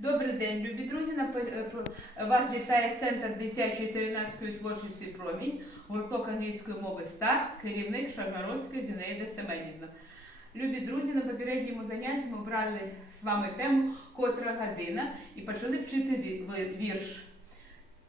Добрий день, любі друзі. Е, Вас вітає Центр дитячої та юнацької творчості Промінь, гурток англійської мови СТАР, керівник Шаргородська Зінаїда Семенівна. Любі друзі, на попередньому занятті ми брали з вами тему котра година і почали вчити вірш.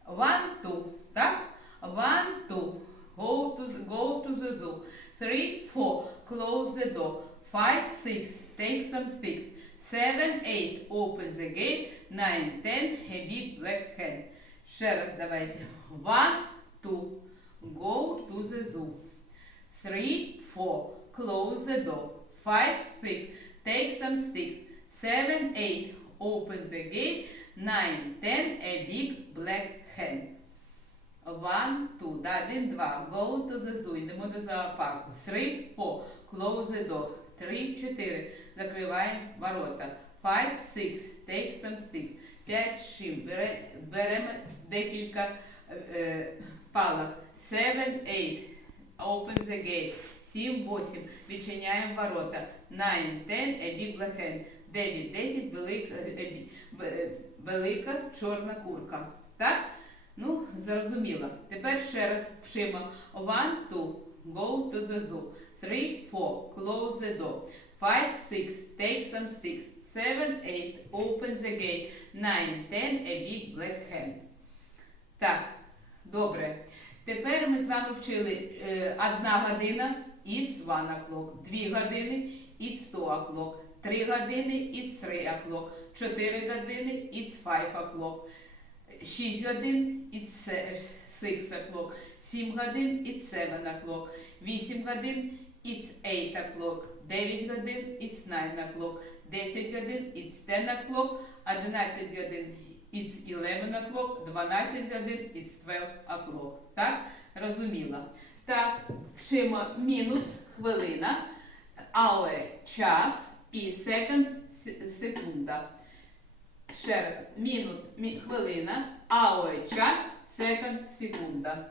One, two, так? One, two. Go to, go to the zoo. Three, four. Close the door. Five, six. Take some sticks. Seven, eight. Open the gate. Nine, ten. A big black hen. Ще раз давайте. One, two. Go to the zoo. Three, four. Close the door. Five, six. Take some sticks. Seven, eight. Open the gate. Nine, ten. A big black hen. One, two. Да, один, два. Go to the zoo. Йдемо до зоопарку. Three, four. Close the door. Три, чотири. Закриваємо ворота. Five, six. Take some sticks. П'ять. Бере, беремо декілька е, е, палок. Seven, eight. Open the gate. Сім, восім. Відчиняємо ворота. Nine, ten. A big black hen. Дев'ять, десять. Велика, е, е, велика чорна курка. Так? Ну, зрозуміло. Тепер ще раз вшимо. One, two, go to the zoo. Three, four, close the door. Five, six, take some sticks. Seven, eight, open the gate. Nine, ten, a big black hen. Так, добре. Тепер ми з вами вчили е, одна година it's one o'clock. Дві години it's two o'clock. Три години it's three o'clock. Чотири години it's five o'clock. 6 годин it's 6 o'clock, 7 годин it's 7 o'clock, 8 годин it's 8 o'clock, 9 годин it's 9 o'clock, 10 годин it's 10 o'clock, 11 годин it's 11 o'clock, 12 годин it's 12 o'clock. Так? Розуміло. Так, вчимо мінут, хвилина, hour – час і second – с- секунда. Ще раз. Мінут, мі, хвилина, hour, час, секунд, секунда.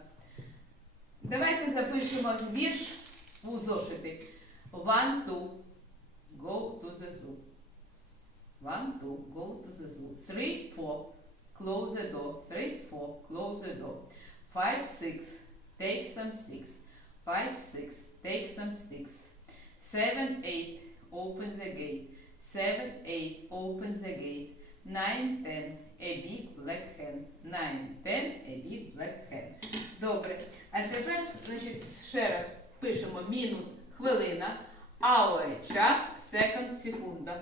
Давайте запишемо вірш у зошити. One, two, go to the zoo. One, two, go to the zoo. Three, four, close the door. Three, four, close the door. Five, six, take some sticks. Five, six, take some sticks. Seven, eight, open the gate. Seven, eight, open the gate. Nine, ten, a big black hen. Nine, ten, a big black hen. Добре. А тепер, значить, ще раз пишемо Мінус хвилина, hour – час, second – секунда.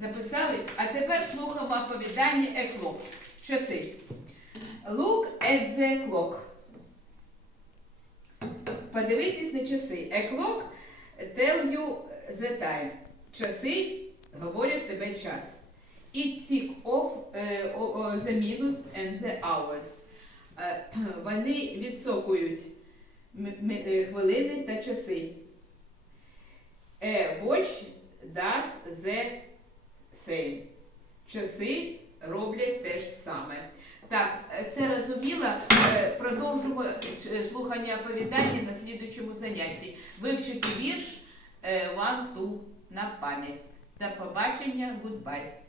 Записали? А тепер слухаємо оповідання a. Часи. Look at the clock. Подивіться на часи. A clock tell you the time. Часи говорять тебе час. It tick off е, the minutes and the hours. Е, Вони відсокують хвилини та часи. A watch does the same. Часи роблять те ж саме. Так, е, це розуміло. Е, Продовжимо е, слухання оповідання на слідучому занятті. Вивчити вірш е, one, two на пам'ять. До побачення, goodbye.